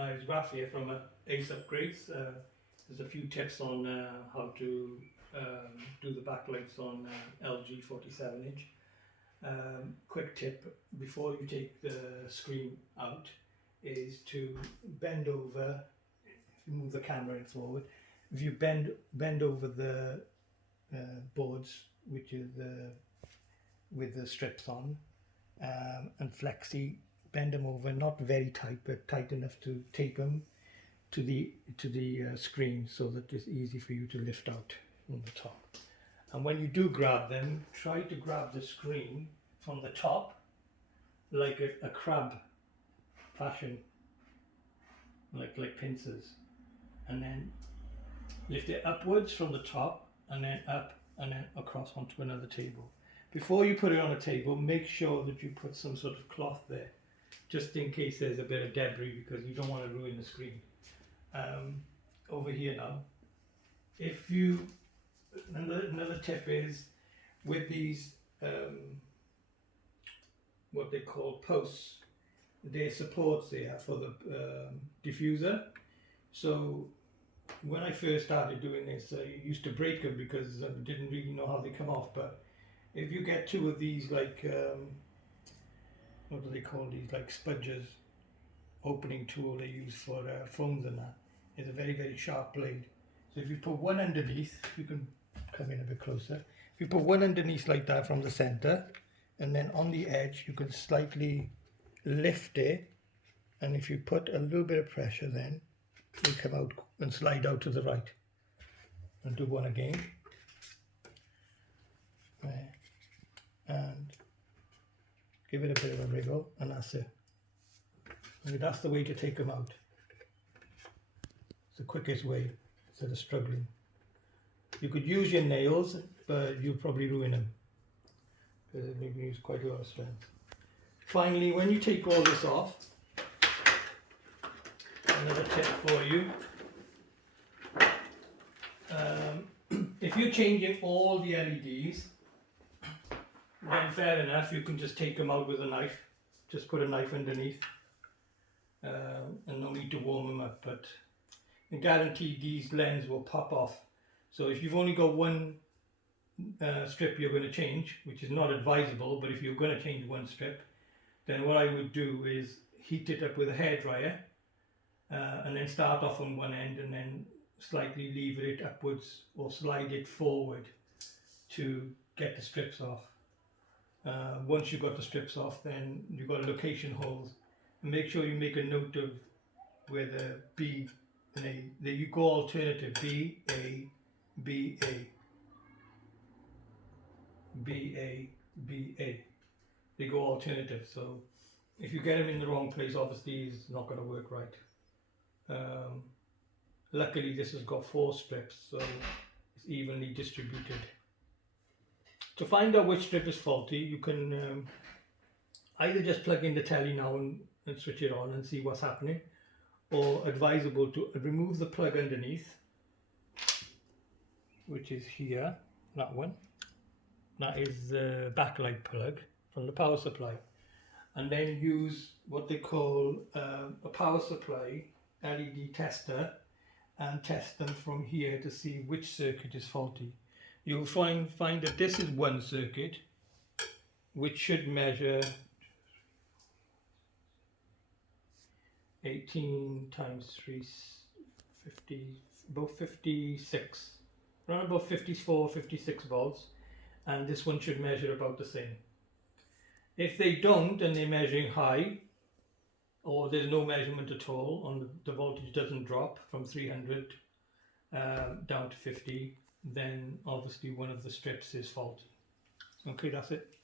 It's Raf here from Ace Upgrades. There's a few tips on how to do the backlights on LG 47-inch. Quick tip before you take the screen out is to bend over. If you move the camera in forward, if you bend over the boards, which is with the strips on, and bend them over, not very tight, but tight enough to tape them to the screen so that it's easy for you to lift out from the top. And when you do grab them, try to grab the screen from the top like a crab fashion, like pincers, and then lift it upwards from the top and then up and then across onto another table. Before you put it on a table, make sure that you put some sort of cloth there, just in case there's a bit of debris, because you don't want to ruin the screen. Over here now, if you, another tip is with these what they call posts, they're supports there for the diffuser. So when I first started doing this, I used to break them because I didn't really know how they come off. But if you get two of these, like what do they call these, like spudgers, opening tool they use for phones and that, it's a very, very sharp blade. So if you put one underneath, you can come in a bit closer. If you put one underneath like that from the center, and then on the edge you can slightly lift it, and if you put a little bit of pressure, then they come out and slide out to the right. And do one again. Right. And give it a bit of a wriggle, and that's it. And that's the way to take them out. It's the quickest way instead of struggling. You could use your nails, but you'll probably ruin them because they use quite a lot of strength. Finally, when you take all this off, another tip for you. If you're changing all the LEDs, then fair enough, you can just take them out with a knife. Just put a knife underneath, and no need to warm them up. But I guarantee these lens will pop off. So if you've only got one strip you're going to change, which is not advisable, but if you're going to change one strip, then what I would do is heat it up with a hairdryer, and then start off on one end and then slightly lever it upwards or slide it forward to get the strips off. Once you've got the strips off, then you've got location holes, and make sure you make a note of where the B and A, you go alternative, B, A, B, A, B, A, B, A. They go alternative, so if you get them in the wrong place, obviously it's not going to work right. Luckily this has got 4 strips, so it's evenly distributed. To find out which strip is faulty, you can either just plug in the telly now and switch it on and see what's happening, or advisable to remove the plug underneath, which is here, that one. That is the backlight plug from the power supply, and then use what they call a power supply LED tester and test them from here to see which circuit is faulty. You'll find that this is one circuit which should measure 18 times 3, 50, about 56, around about 54, 56 volts, and this one should measure about the same. If they don't and they're measuring high, or there's no measurement at all, on the voltage doesn't drop from 300 down to 50, then obviously one of the strips is faulty. Okay, that's it.